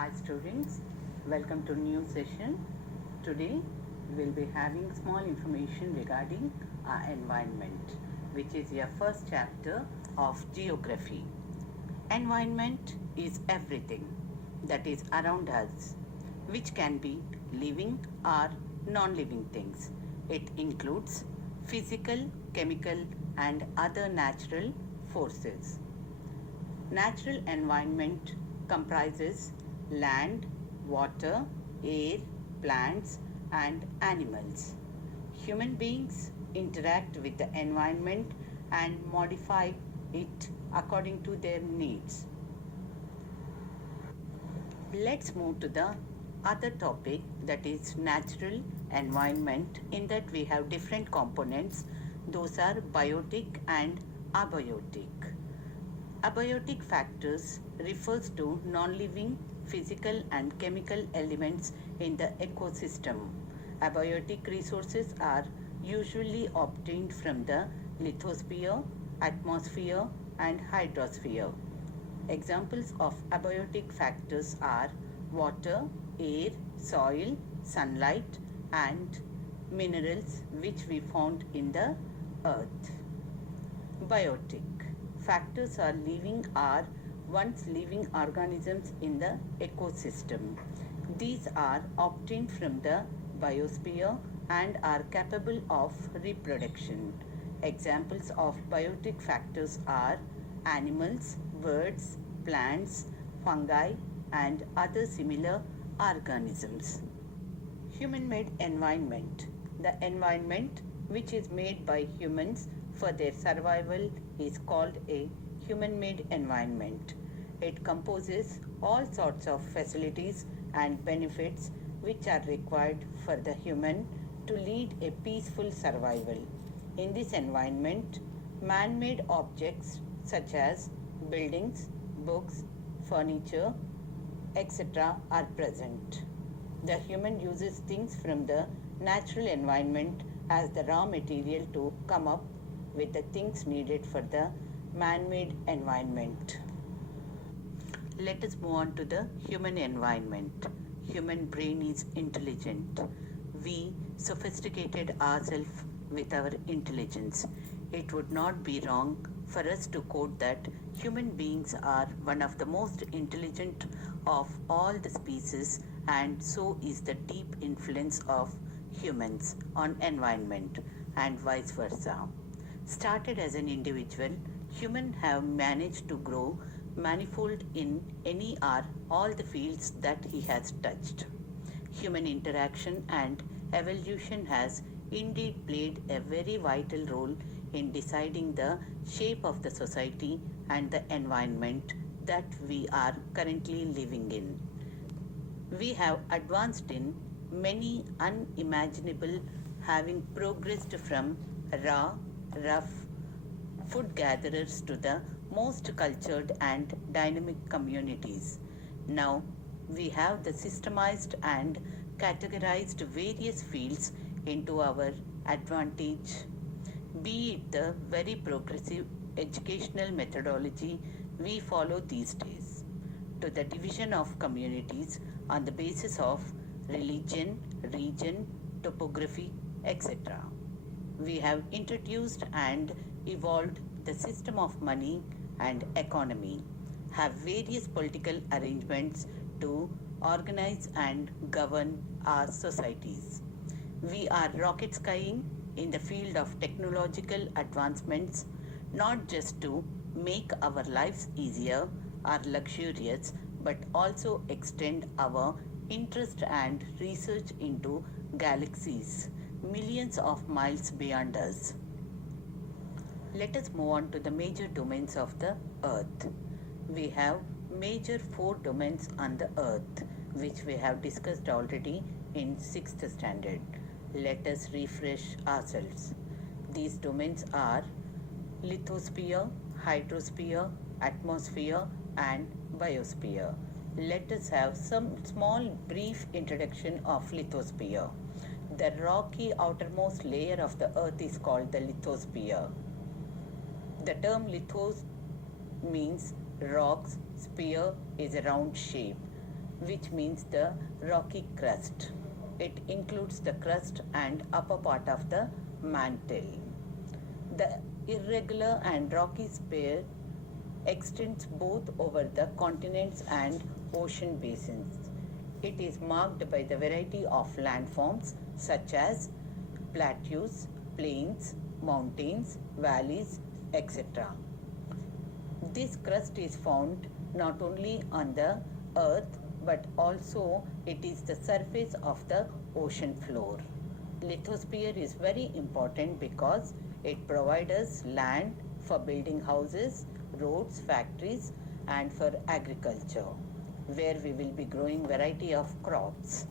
Hi students, welcome to new session. Today we will be having small information regarding our environment, which is your first chapter of geography. Environment is everything that is around us, which can be living or non-living things. It includes physical, chemical and other natural forces. Natural environment comprises land, water, air, plants, and animals. Human beings interact with the environment and modify it according to their needs. Let's move to the other topic, that is natural environment. In that we have different components. Those are biotic and abiotic. Abiotic factors refers to non-living physical and chemical elements in the ecosystem. Abiotic resources are usually obtained from the lithosphere, atmosphere and hydrosphere. Examples of abiotic factors are water, air, soil, sunlight and minerals which we found in the earth. Biotic factors are living or once living organisms in the ecosystem. These are obtained from the biosphere and are capable of reproduction. Examples of biotic factors are animals, birds, plants, fungi and other similar organisms. Human-made environment. The environment which is made by humans for their survival is called a human-made environment. It composes all sorts of facilities and benefits which are required for the human to lead a peaceful survival. In this environment, man-made objects such as buildings, books, furniture, etc. are present. The human uses things from the natural environment as the raw material to come up with the things needed for the man-made environment. Let us move on to the human environment. Human brain is intelligent. We sophisticated ourselves with our intelligence. It would not be wrong for us to quote that human beings are one of the most intelligent of all the species, and so is the deep influence of humans on environment and vice versa. Started as an individual, humans have managed to grow manifold in any or all the fields that he has touched. Human interaction and evolution has indeed played a very vital role in deciding the shape of the society and the environment that we are currently living in. We have advanced in many unimaginable, having progressed from raw, rough food gatherers to the most cultured and dynamic communities. Now we have the systemized and categorized various fields into our advantage, be it the very progressive educational methodology we follow these days, to the division of communities on the basis of religion, region, topography, etc. We have introduced and evolved the system of money and economy, have various political arrangements to organize and govern our societies. We are rocket skying in the field of technological advancements, not just to make our lives easier or luxurious, but also extend our interest and research into galaxies millions of miles beyond us. Let us move on to the major domains of the earth. We have major 4 domains on the earth, which we have discussed already in 6th standard. Let us refresh ourselves. These domains are lithosphere, hydrosphere, atmosphere and biosphere. Let us have some small brief introduction of lithosphere. The rocky outermost layer of the earth is called the lithosphere. The term lithos means rocks, sphere is a round shape. which means the rocky crust. It includes the crust and upper part of the mantle. The irregular and rocky sphere extends both over the continents and ocean basins. It is marked by the variety of landforms such as plateaus, plains, mountains, valleys, etc. This crust is found not only on the earth but also it is the surface of the ocean floor. Lithosphere is very important because it provides us land for building houses, roads, factories and for agriculture where we will be growing variety of crops.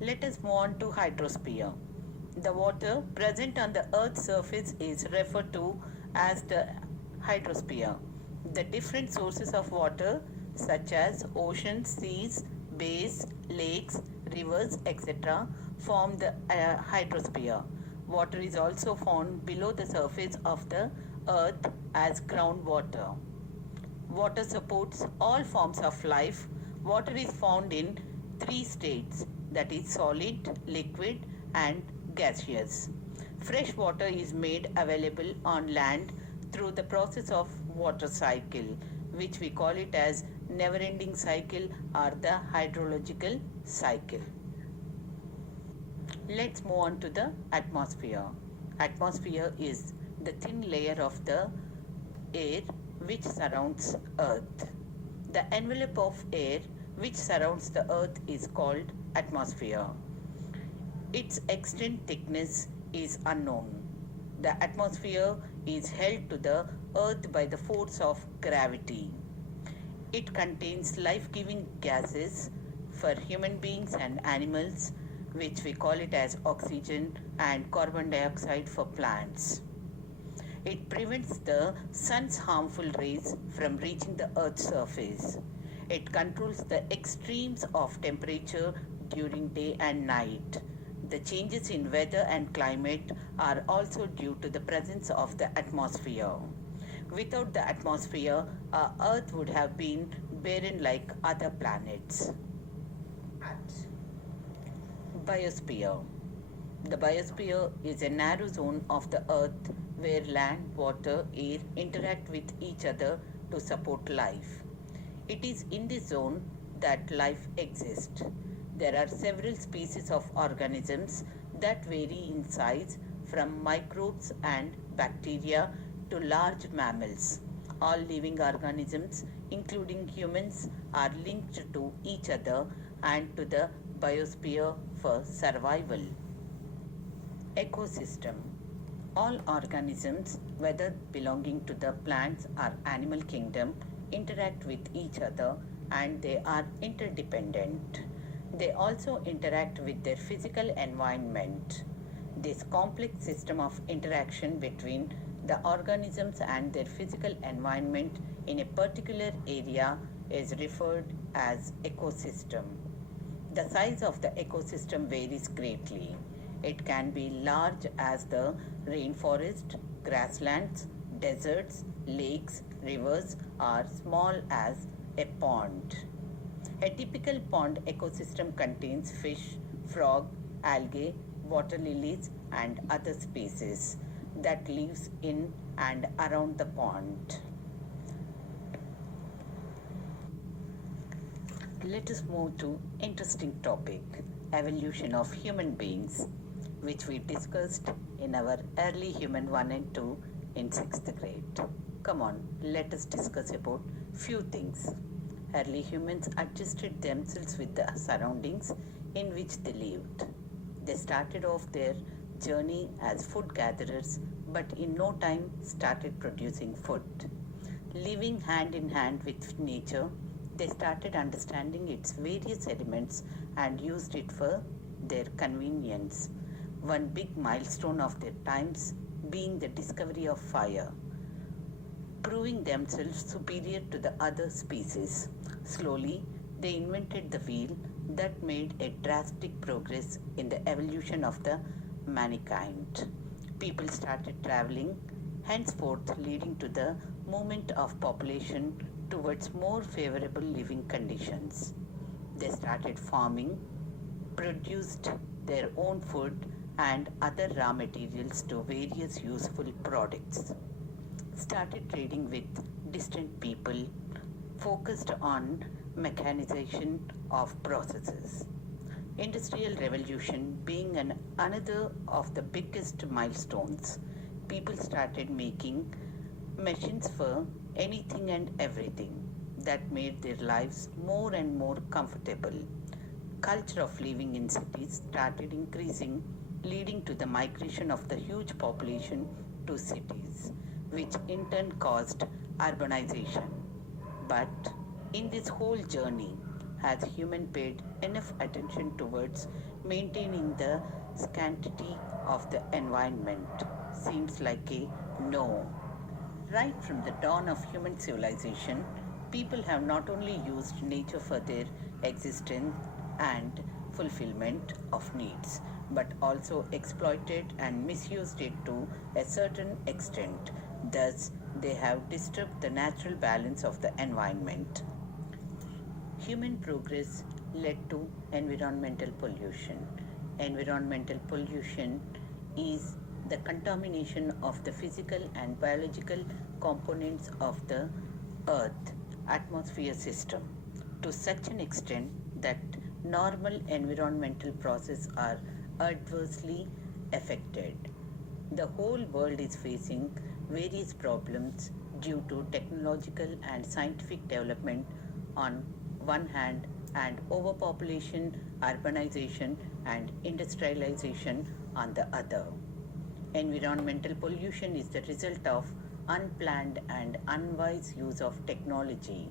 Let us move on to hydrosphere. The water present on the earth's surface is referred to as the hydrosphere. The different sources of water such as oceans, seas, bays, lakes, rivers, etc. form the hydrosphere. Water is also found below the surface of the earth as groundwater. Water supports all forms of life. Water is found in three states, that is solid, liquid and gaseous. Fresh water is made available on land through the process of water cycle, which we call it as never-ending cycle or the hydrological cycle. Let's move on to the atmosphere. Atmosphere is the thin layer of the air which surrounds Earth. The envelope of air which surrounds the Earth is called atmosphere. Its extent thickness is unknown. The atmosphere is held to the Earth by the force of gravity. It contains life-giving gases for human beings and animals, which we call it as oxygen, and carbon dioxide for plants. It prevents the sun's harmful rays from reaching the Earth's surface. It controls the extremes of temperature during day and night. The changes in weather and climate are also due to the presence of the atmosphere. Without the atmosphere, our Earth would have been barren like other planets. Biosphere. The biosphere is a narrow zone of the Earth where land, water, air interact with each other to support life. It is in this zone that life exists. There are several species of organisms that vary in size from microbes and bacteria to large mammals. All living organisms, including humans, are linked to each other and to the biosphere for survival. Ecosystem. All organisms, whether belonging to the plants or animal kingdom, interact with each other and they are interdependent. They also interact with their physical environment. This complex system of interaction between the organisms and their physical environment in a particular area is referred as ecosystem. The size of the ecosystem varies greatly. It can be large as the rainforest, grasslands, deserts, lakes, rivers, or small as a pond. A typical pond ecosystem contains fish, frog, algae, water lilies, and other species that lives in and around the pond. Let us move to interesting topic, evolution of human beings, which we discussed in our early human 1 and 2 in 6th grade. Come on, let us discuss about few things. Early humans adjusted themselves with the surroundings in which they lived. They started off their journey as food gatherers, but in no time started producing food. Living hand in hand with nature, they started understanding its various elements and used it for their convenience. One big milestone of their times being the discovery of fire, proving themselves superior to the other species. Slowly, they invented the wheel that made a drastic progress in the evolution of the mankind. People started traveling, henceforth leading to the movement of population towards more favorable living conditions. They started farming, produced their own food and other raw materials to various useful products, started trading with distant people, focused on mechanization of processes. Industrial revolution being another of the biggest milestones, people started making machines for anything and everything that made their lives more and more comfortable. Culture of living in cities started increasing, leading to the migration of the huge population to cities, which in turn caused urbanization. But in this whole journey, has human paid enough attention towards maintaining the sanctity of the environment? Seems like a no. Right from the dawn of human civilization, people have not only used nature for their existence and fulfillment of needs, but also exploited and misused it to a certain extent. Thus, they have disturbed the natural balance of the environment. Human progress led to environmental pollution. Environmental pollution is the contamination of the physical and biological components of the earth atmosphere system to such an extent that normal environmental processes are adversely affected. The whole world is facing various problems due to technological and scientific development on one hand and overpopulation, urbanization, and industrialization on the other. Environmental pollution is the result of unplanned and unwise use of technology.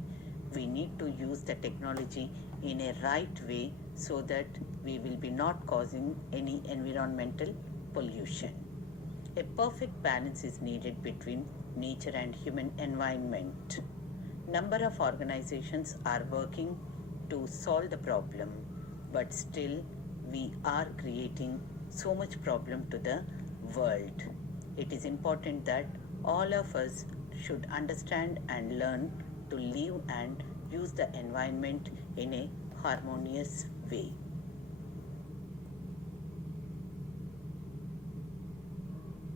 We need to use the technology in a right way so that we will be not causing any environmental pollution. A perfect balance is needed between nature and human environment. Number of organizations are working to solve the problem, but still we are creating so much problem to the world. It is important that all of us should understand and learn to live and use the environment in a harmonious way.